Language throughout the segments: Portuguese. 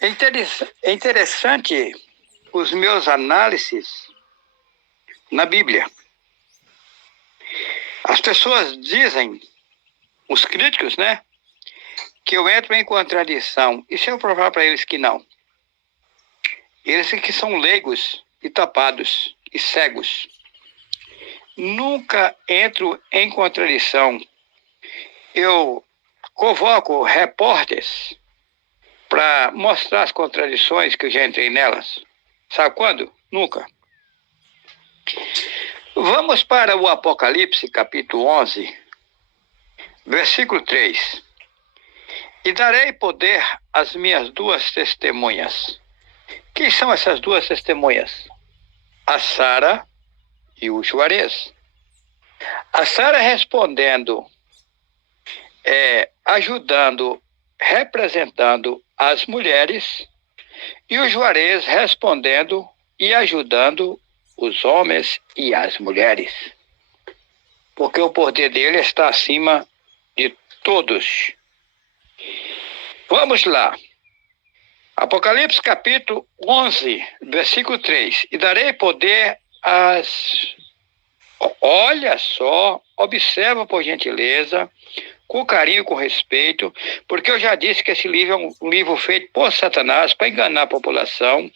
É interessante os meus análises na Bíblia. As pessoas dizem, os críticos, né, que eu entro em contradição. E se eu provar para eles que não? Eles que são leigos e tapados e cegos. Nunca entro em contradição. Eu convoco repórteres para mostrar as contradições que eu já entrei nelas. Sabe quando? Nunca. Vamos para o Apocalipse, capítulo 11, versículo 3. E darei poder às minhas duas testemunhas. Quem são essas duas testemunhas? A Sara e o Juarez. A Sara respondendo, ajudando, representando as mulheres, e o Juarez respondendo e ajudando os homens e as mulheres. Porque o poder dele está acima de todos. Vamos lá. Apocalipse capítulo 11, versículo 3. E darei poder às... Olha só, observa por gentileza, com carinho, com respeito, porque eu já disse que esse livro é um livro feito por Satanás para enganar a população.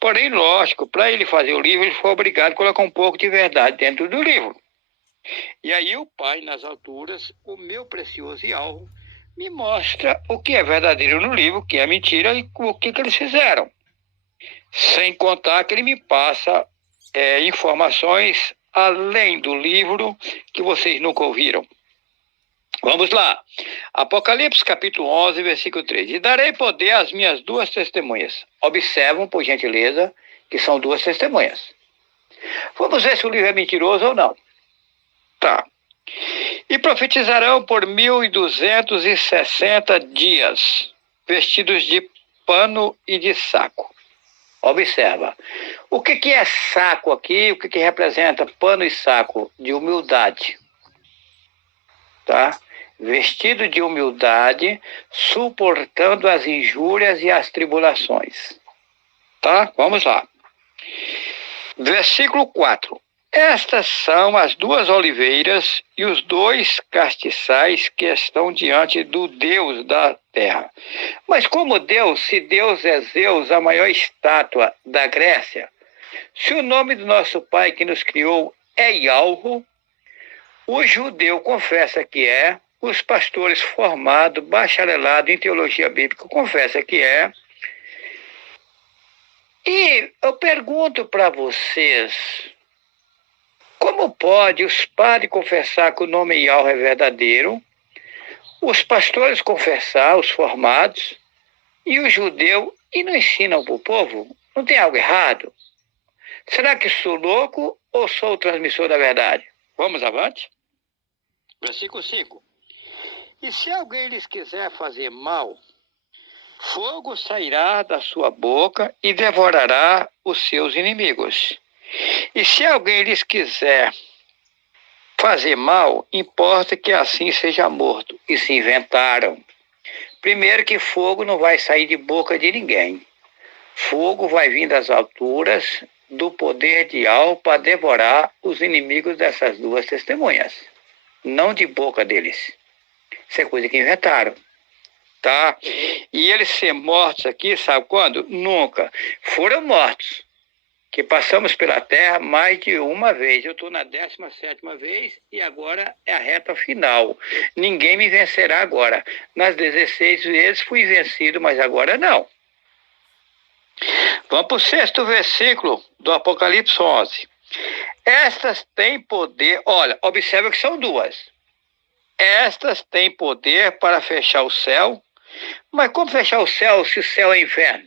Porém, lógico, para ele fazer o livro, ele foi obrigado a colocar um pouco de verdade dentro do livro. E aí o Pai, nas alturas, o meu precioso e alvo, me mostra o que é verdadeiro no livro, o que é mentira e o que eles fizeram. Sem contar que ele me passa informações além do livro que vocês nunca ouviram. Vamos lá. Apocalipse capítulo 11, versículo 3. E darei poder às minhas duas testemunhas. Observam, por gentileza, que são duas testemunhas. Vamos ver se o livro é mentiroso ou não. Tá. E profetizarão por 1260 dias, vestidos de pano e de saco. Observa. O que é saco aqui? O que representa pano e saco? De humildade. Tá? Vestido de humildade, suportando as injúrias e as tribulações. Tá? Vamos lá. Versículo 4. Estas são as duas oliveiras e os dois castiçais que estão diante do Deus da terra. Mas como Deus, se Deus é Zeus, a maior estátua da Grécia, se o nome do nosso Pai que nos criou é Yahweh, o judeu confessa que é, os pastores formados, bacharelado em teologia bíblica, confessa que é. E eu pergunto para vocês, como pode os padres confessar que o nome Yahweh é verdadeiro, os pastores confessar, os formados, e o judeu, e não ensinam para o povo? Não tem algo errado? Será que sou louco ou sou o transmissor da verdade? Vamos avante? Versículo 5. E se alguém lhes quiser fazer mal, fogo sairá da sua boca e devorará os seus inimigos. E se alguém lhes quiser fazer mal, importa que assim seja morto. E se inventaram. Primeiro que fogo não vai sair de boca de ninguém. Fogo vai vir das alturas do poder de Al para devorar os inimigos dessas duas testemunhas. Não de boca deles. Isso é coisa que inventaram. Tá? E eles ser mortos aqui, sabe quando? Nunca. Foram mortos. Que passamos pela terra mais de uma vez. Eu estou na 17ª vez e agora é a reta final. Ninguém me vencerá agora. Nas 16 vezes fui vencido, mas agora não. Vamos para o 6º versículo do Apocalipse 11. Estas têm poder, olha, observa que são duas. Estas têm poder para fechar o céu. Mas como fechar o céu se o céu é inferno?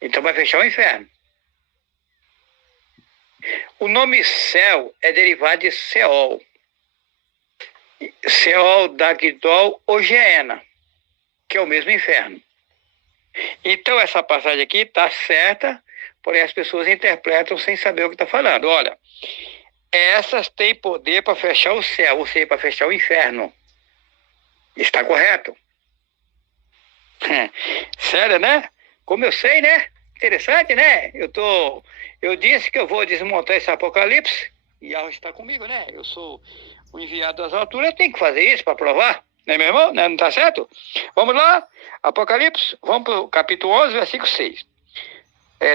Então vai fechar o inferno. O nome céu é derivado de Seol. Seol, Dagdol ou Geena, que é o mesmo inferno. Então essa passagem aqui está certa, porém as pessoas interpretam sem saber o que está falando. Olha, essas têm poder para fechar o céu, ou seja, para fechar o inferno. Está correto? séria, né? Como eu sei, né? Interessante, né? Eu disse que eu vou desmontar esse Apocalipse e Yahweh está comigo, né? Eu sou o enviado das alturas, eu tenho que fazer isso para provar, né, meu irmão? Não está certo? Vamos lá, Apocalipse, vamos para o capítulo 11, versículo 6.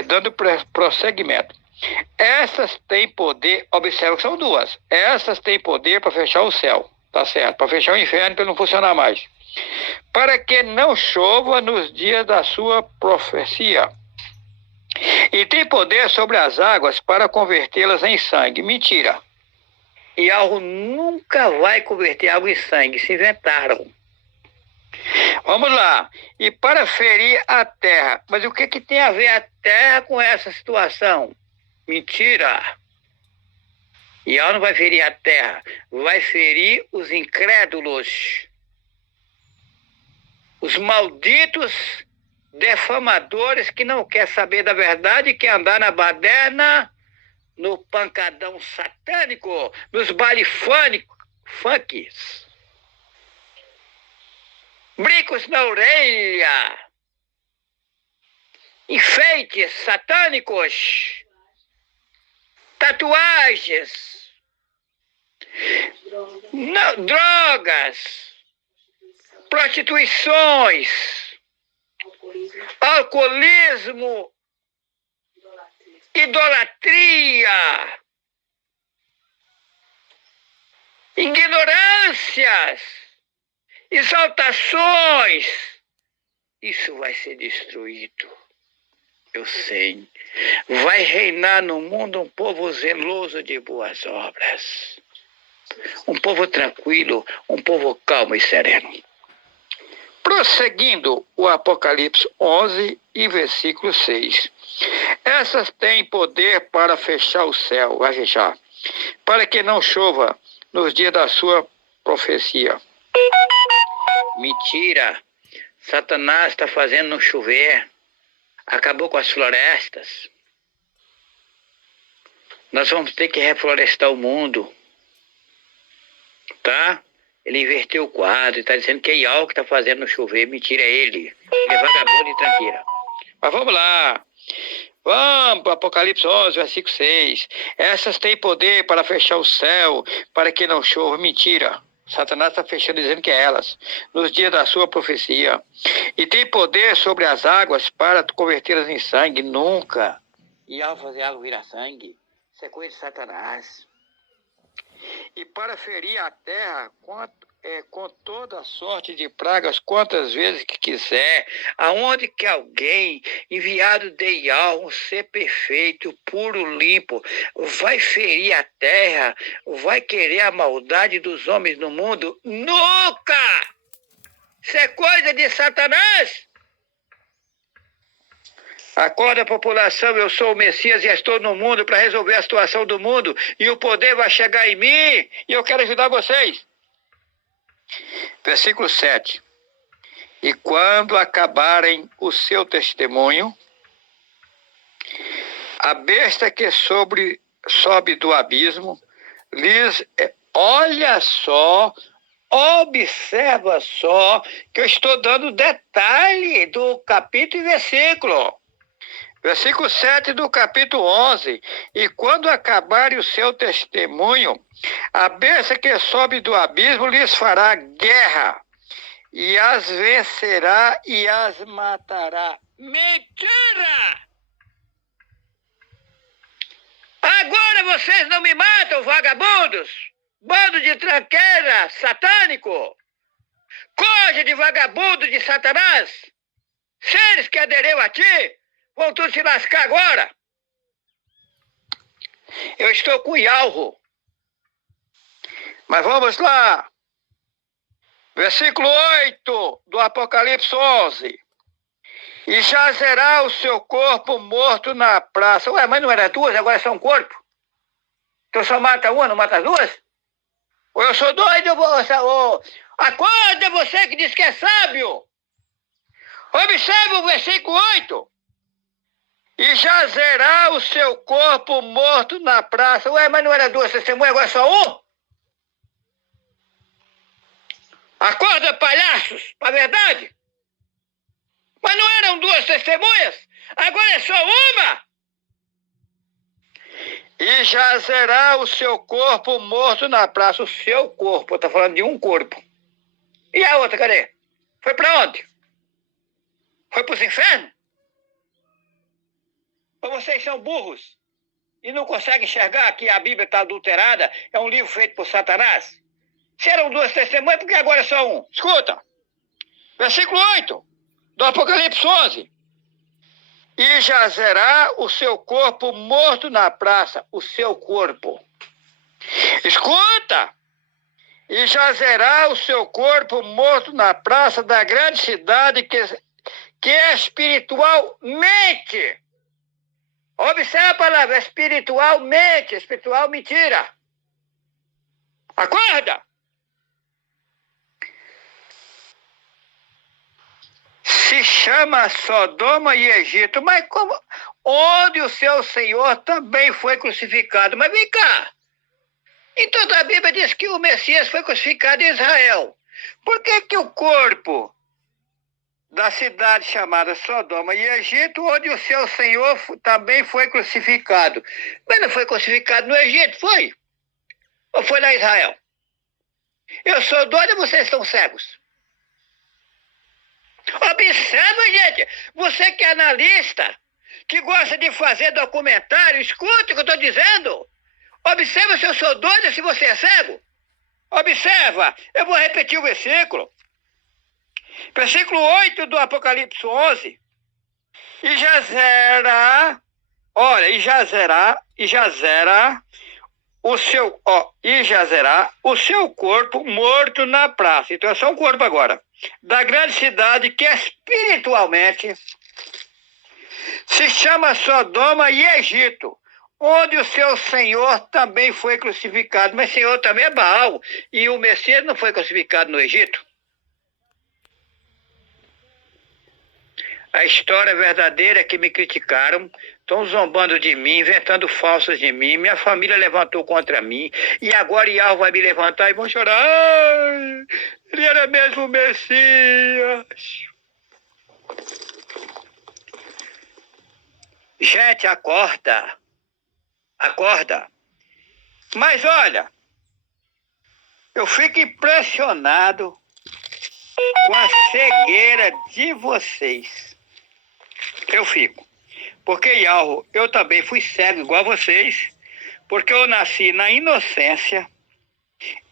Dando prosseguimento. Essas têm poder, observa que são duas. Essas têm poder para fechar o céu, tá certo? Para fechar o inferno, para não funcionar mais. Para que não chova nos dias da sua profecia. E tem poder sobre as águas para convertê-las em sangue. Mentira. E algo nunca vai converter água em sangue. Se inventaram. Vamos lá. E para ferir a terra. Mas o que tem a ver a terra com essa situação? Mentira. E ela não vai ferir a terra. Vai ferir os incrédulos. Os malditos defamadores que não quer saber da verdade, quer andar na baderna, no pancadão satânico, nos baile funks, brincos na orelha, enfeites satânicos, tatuagens, drogas, prostituições, alcoolismo, idolatria, ignorâncias, exaltações. Isso vai ser destruído. Eu sei. Vai reinar no mundo um povo zeloso de boas obras. Um povo tranquilo, um povo calmo e sereno. Prosseguindo o Apocalipse 11 e versículo 6. Essas têm poder para fechar o céu, vai fechar, para que não chova nos dias da sua profecia. Mentira! Satanás está fazendo não chover. Acabou com as florestas. Nós vamos ter que reflorestar o mundo. Tá? Ele inverteu o quadro e está dizendo que é Yahweh que está fazendo não chover. Mentira, é ele. Ele é vagabundo e tranqueira. Mas vamos lá. Vamos para Apocalipse 11, versículo 6. Essas têm poder para fechar o céu, para que não chova. Mentira. Satanás está fechando dizendo que é elas. Nos dias da sua profecia. E tem poder sobre as águas para convertê-las em sangue. Nunca. E ao fazer água virar sangue. Isso é coisa de Satanás. E para ferir a terra com toda sorte de pragas, quantas vezes que quiser, aonde que alguém, enviado de Yahweh, um ser perfeito, puro, limpo, vai ferir a terra, vai querer a maldade dos homens no mundo? Nunca! Isso é coisa de Satanás! Acorda, população, eu sou o Messias e estou no mundo para resolver a situação do mundo e o poder vai chegar em mim e eu quero ajudar vocês. Versículo 7. E quando acabarem o seu testemunho, a besta que sobe do abismo olha só, observa só, que eu estou dando detalhe do capítulo e versículo. Versículo 7 do capítulo 11. E quando acabarem o seu testemunho, a besta que sobe do abismo lhes fará guerra, e as vencerá e as matará. Mentira! Agora vocês não me matam, vagabundos! Bando de tranqueira satânico! Coja de vagabundo de Satanás! Seres que aderiram a ti! Vão todos se lascar agora. Eu estou com Yahweh. Mas vamos lá. Versículo 8 do Apocalipse 11. E jazerá o seu corpo morto na praça. Ué, mas não era duas, agora são um corpo? Então só mata uma, não mata as duas? Ou eu sou doido, acorda você que diz que é sábio. Observe o versículo 8. E jazerá o seu corpo morto na praça. Ué, mas não era duas testemunhas, agora só um? Acorda, palhaços, para a verdade. Mas não eram testemunhas, agora é só uma. E jazerá o seu corpo morto na praça. O seu corpo, está falando de um corpo. E a outra, cadê? Foi para onde? Foi para os infernos? Ou vocês são burros e não conseguem enxergar que a Bíblia está adulterada, é um livro feito por Satanás? Se eram duas testemunhas, por que agora é só um? Escuta, versículo 8 do Apocalipse 11. E jazerá o seu corpo morto na praça, o seu corpo. Escuta! E jazerá o seu corpo morto na praça da grande cidade que é espiritualmente. Observe a palavra, espiritualmente, espiritual mentira. Acorda! Se chama Sodoma e Egito, mas como? Onde o seu Senhor também foi crucificado. Mas vem cá. Então a Bíblia diz que o Messias foi crucificado em Israel. Por que o corpo da cidade chamada Sodoma e Egito, onde o seu Senhor também foi crucificado? Mas não foi crucificado no Egito, foi? Ou foi lá em Israel? Eu sou doido e vocês estão cegos? Observa, gente, você que é analista, que gosta de fazer documentário, escute o que eu estou dizendo. Observa se eu sou doido, se você é cego. Observa, eu vou repetir o versículo. Versículo 8 do Apocalipse 11. E jazerá o seu corpo morto na praça. Então é só um corpo agora. Da grande cidade que espiritualmente se chama Sodoma e Egito, onde o seu Senhor também foi crucificado. Mas Senhor também é Baal, e o Messias não foi crucificado no Egito. A história verdadeira é que me criticaram, estão zombando de mim, inventando falsas de mim, minha família levantou contra mim, e agora Yahweh vai me levantar e vão chorar. Ai, ele era mesmo o Messias. Gente, acorda. Acorda. Mas olha, eu fico impressionado com a cegueira de vocês. Eu fico. Porque, Yahweh, eu também fui cego igual a vocês, porque eu nasci na inocência,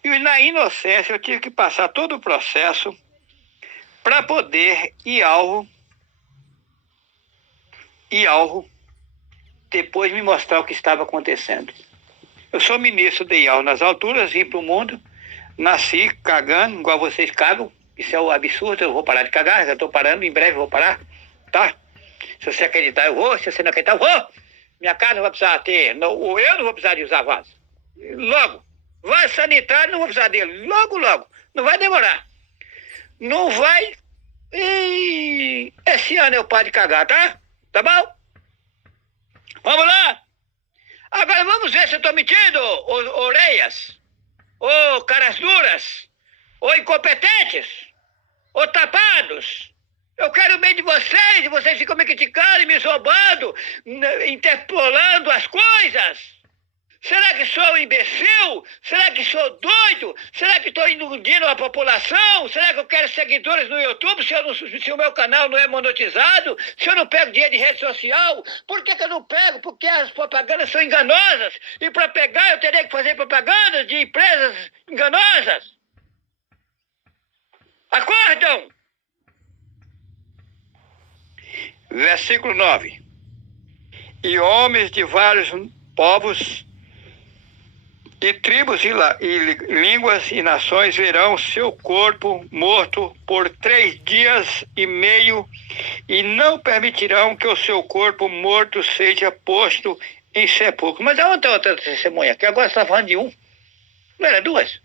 e na inocência eu tive que passar todo o processo para poder Yahweh, depois me mostrar o que estava acontecendo. Eu sou ministro de Yahweh nas alturas, vim para o mundo, nasci cagando, igual vocês cagam, isso é um absurdo, eu vou parar de cagar, já estou parando, em breve eu vou parar, tá? Se você acreditar, eu vou. Se você não acreditar, eu vou. Minha casa não vai precisar ter. Ou eu não vou precisar de usar vaso. Logo. Vaso sanitário, não vou precisar dele. Logo, logo. Não vai demorar. Não vai. Esse ano eu paro de cagar, tá? Tá bom? Vamos lá? Agora vamos ver se eu estou mentindo, orelhas. Ou caras duras. Ou incompetentes. Ou tapados. Eu quero o bem de vocês, e vocês ficam me criticando e me zombando, interpolando as coisas. Será que sou imbecil? Será que sou doido? Será que estou iludindo a população? Será que eu quero seguidores no YouTube se o meu canal não é monetizado? Se eu não pego dinheiro de rede social? Por que eu não pego? Porque as propagandas são enganosas. E para pegar eu teria que fazer propaganda de empresas enganosas. Acordam! Versículo 9. E homens de vários povos e tribos e línguas e nações verão seu corpo morto por 3 dias e meio e não permitirão que o seu corpo morto seja posto em sepulcro. Mas aonde está outra testemunha? Que agora você está falando de um. Não era duas?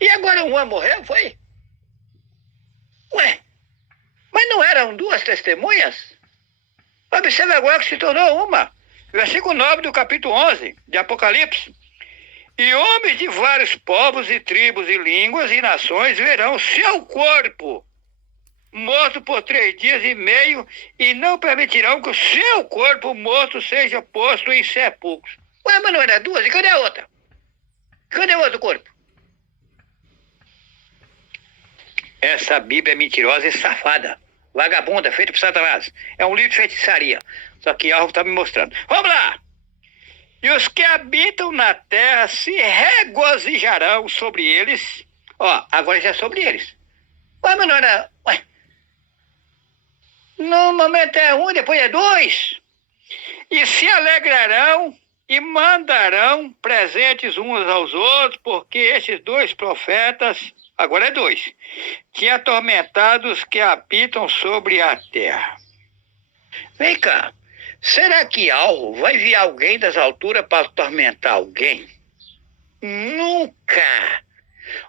E agora uma morreu, foi? Ué? Mas não eram duas testemunhas? Observe agora que se tornou uma. Versículo 9 do capítulo 11 de Apocalipse. E homens de vários povos e tribos e línguas e nações verão seu corpo morto por 3 dias e meio, e não permitirão que o seu corpo morto seja posto em sepulcros. Ué, mas não era duas? E cadê a outra? Cadê o outro corpo? Essa Bíblia é mentirosa e safada. Vagabunda, feita por Satanás. É um livro de feitiçaria. Só que algo está me mostrando. Vamos lá! E os que habitam na terra se regozijarão sobre eles. Ó, agora já é sobre eles. Ué, mas não era... Ué. No momento é um, depois é dois. E se alegrarão e mandarão presentes uns aos outros, porque esses dois profetas, agora é dois, tinham atormentado os que habitam sobre a terra. Vem cá, será que algo vai enviar alguém das alturas para atormentar alguém? Nunca!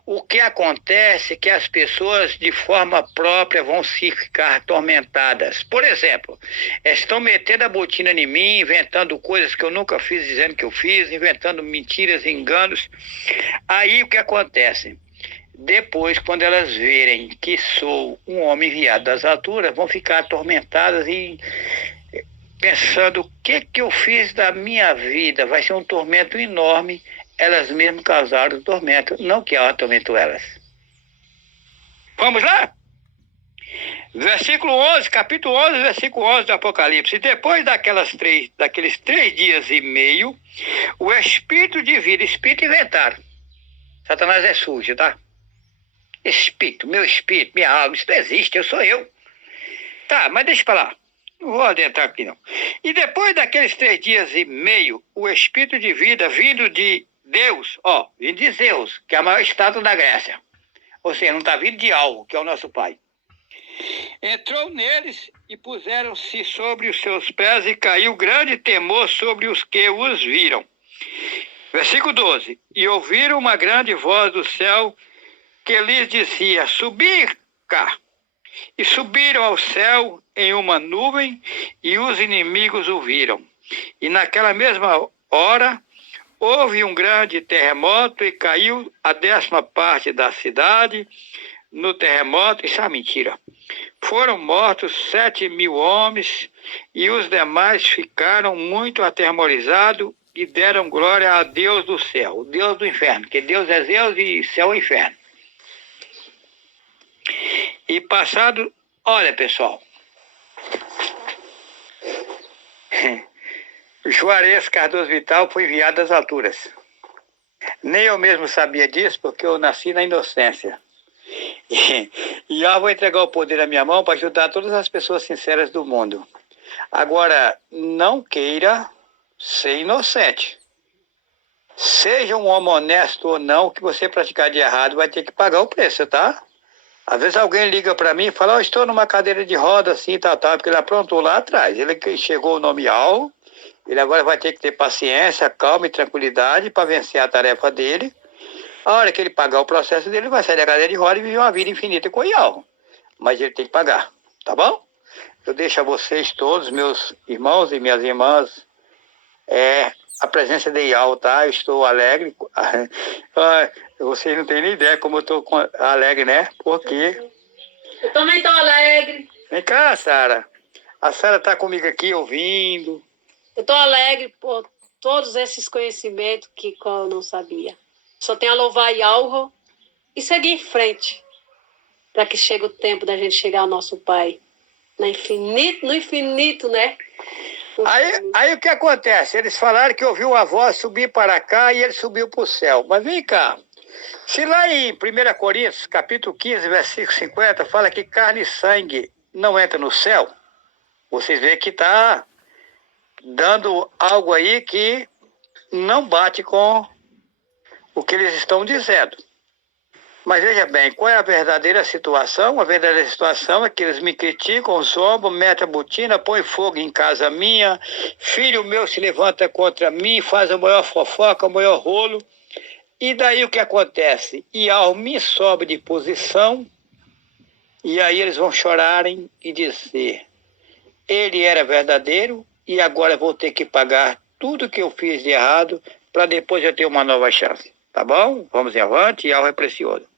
O que acontece é que as pessoas de forma própria vão se ficar atormentadas. Por exemplo, estão metendo a botina em mim, inventando coisas que eu nunca fiz, dizendo que eu fiz, inventando mentiras, enganos. Aí o que acontece? Depois, quando elas verem que sou um homem enviado das alturas, vão ficar atormentadas e pensando o que eu fiz da minha vida. Vai ser um tormento enorme. Elas mesmas causaram o tormento, não que eu atormento elas. Vamos lá? Versículo 11, capítulo 11, versículo 11 do Apocalipse. Depois daqueles 3 dias e meio, o espírito de vida, espírito inventaram. Satanás é sujo, tá? Espírito, minha alma, isso não existe, eu sou eu. Tá, mas deixa pra lá. Não vou adentrar aqui não. E depois daqueles 3 dias e meio, o espírito de vida vindo de Deus, vindo de Zeus, que é a maior estátua da Grécia. Ou seja, não está vindo de algo, que é o nosso Pai. Entrou neles e puseram-se sobre os seus pés e caiu grande temor sobre os que os viram. Versículo 12. E ouviram uma grande voz do céu que lhes dizia, subir cá. E subiram ao céu em uma nuvem e os inimigos o viram. E naquela mesma hora houve um grande terremoto e caiu a 10ª parte da cidade no terremoto. Isso é mentira. Foram mortos 7.000 homens e os demais ficaram muito atemorizados e deram glória a Deus do céu, o Deus do inferno, porque Deus é Zeus e céu é inferno. E passado, olha pessoal, Juarez Cardoso Vital foi enviado das alturas. Nem eu mesmo sabia disso, porque eu nasci na inocência. E eu vou entregar o poder na minha mão para ajudar todas as pessoas sinceras do mundo. Agora, não queira ser inocente. Seja um homem honesto ou não, o que você praticar de errado vai ter que pagar o preço, tá? Às vezes alguém liga para mim e fala, eu estou numa cadeira de roda assim, tal, porque ele aprontou lá atrás. Ele que chegou no nomeal, ele agora vai ter que ter paciência, calma e tranquilidade para vencer a tarefa dele. A hora que ele pagar o processo dele, ele vai sair da cadeira de roda e viver uma vida infinita com Ial. Mas ele tem que pagar, tá bom? Eu deixo a vocês todos, meus irmãos e minhas irmãs, a presença de Ial, tá? Eu estou alegre. Vocês não têm nem ideia como eu estou alegre, né? Porque... Eu também estou alegre. Vem cá, Sara. A Sara está comigo aqui ouvindo. Eu estou alegre por todos esses conhecimentos que eu não sabia. Só tenho a louvar Yahweh e seguir em frente. Para que chegue o tempo da gente chegar ao nosso Pai. No infinito, né? Aí o que acontece? Eles falaram que ouviu a voz subir para cá e ele subiu para o céu. Mas vem cá. Se lá em 1 Coríntios, capítulo 15, versículo 50, fala que carne e sangue não entra no céu, vocês veem que está dando algo aí que não bate com o que eles estão dizendo. Mas veja bem, qual é a verdadeira situação? A verdadeira situação é que eles me criticam, zombam, metem a botina, põem fogo em casa minha, filho meu se levanta contra mim, faz a maior fofoca, o maior rolo. E daí o que acontece? Ial me sobe de posição, e aí eles vão chorarem e dizer, ele era verdadeiro e agora vou ter que pagar tudo que eu fiz de errado para depois eu ter uma nova chance. Tá bom? Vamos em avante, Ial é precioso.